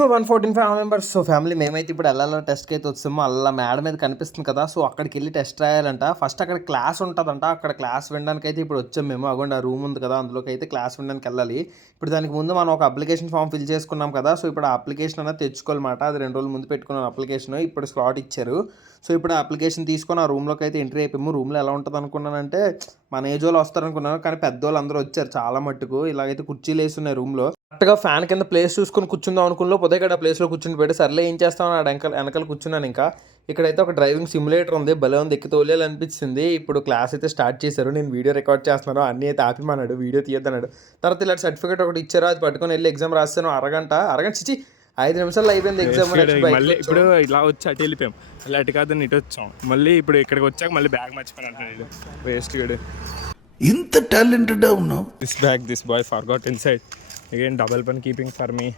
114 family members. So family మేమైతే ఇప్పుడు ఎల్ఎల్ఆ టెస్ట్కి అయితే వచ్చాము. అలా మేడ మీద కనిపిస్తుంది కదా, సో అక్కడికి వెళ్ళి టెస్ట్ రాయాలంట. ఫస్ట్ అక్కడ క్లాస్ ఉంటుందంట, అక్కడ క్లాస్ వినడానికి అయితే ఇప్పుడు వచ్చాము మేము. అగోండి ఆ రూమ్ ఉంది కదా, అందులోకి అయితే క్లాస్ వినడానికి వెళ్ళాలి. ఇప్పుడు దానికి ముందు మనం ఒక అప్లికేషన్ ఫామ్ ఫిల్ చేసుకున్నాం కదా, సో ఇప్పుడు ఆ అప్లికేషన్ అనేది తెచ్చుకోవాలన్నమాట. అది 2 రోజుల ముందు పెట్టుకున్నాను అప్లికేషన్, ఇప్పుడు స్లాట్ ఇచ్చారు. సో ఇప్పుడు ఆ అప్లికేషన్ తీసుకొని ఆ రూమ్లోకి అయితే ఎంట్రీ అయిపోయాము. రూమ్లో ఎలా ఉంటుంది అనుకున్నానంటే మన ఏజ్ వాళ్ళు వస్తారనుకున్నాను, కానీ పెద్దవాళ్ళు అందరూ వచ్చారు చాలా మట్టుకు. ఇలాగైతే కుర్చీలు వేస్తున్నాయి రూమ్లో. కరెక్ట్గా ఫ్యాన్ కింద ప్లేస్ చూసుకొని కూర్చుందాం అనుకున్న ఉదయగడ ప్లేస్లో కూర్చుని పెట్టి సర్లే ఏం చేస్తామని ఆ వెనకాల కూర్చున్నాను. ఇంకా ఇక్కడైతే ఒక డ్రైవింగ్ సిమ్యులేటర్ ఉంది, భలే ఉంది, ఎక్కి తోలేయాలి అనిపించింది. ఇప్పుడు క్లాస్ అయితే స్టార్ట్ చేశారు, నేను వీడియో రికార్డ్ చేస్తున్నాను. అన్నీ అయితే ఆపిమన్నాడు, వీడియో తీయద్దన్నాడు. తర్వాత ఇలా సర్టిఫికేట్ ఒకటి ఇచ్చారు, అది పట్టుకొని వెళ్ళి ఎగ్జామ్ రాస్తాను. అరగంట చిచి 5 నిమిషాల్లో అయిపోయింది ఎగ్జామ్. మళ్ళీ ఇప్పుడు ఇలా వచ్చి అటు వెళ్ళిపోయాం, మళ్ళీ అటు కాదని ఇటు వచ్చాం. మళ్ళీ ఇప్పుడు ఇక్కడికి వచ్చాక మళ్ళీ బ్యాగ్ మర్చిపోయాను. వేస్ట్ గడు, ఇంత టాలెంటెడ్ ఉన్నావు. This boy forgot inside. Again double pen keeping for me.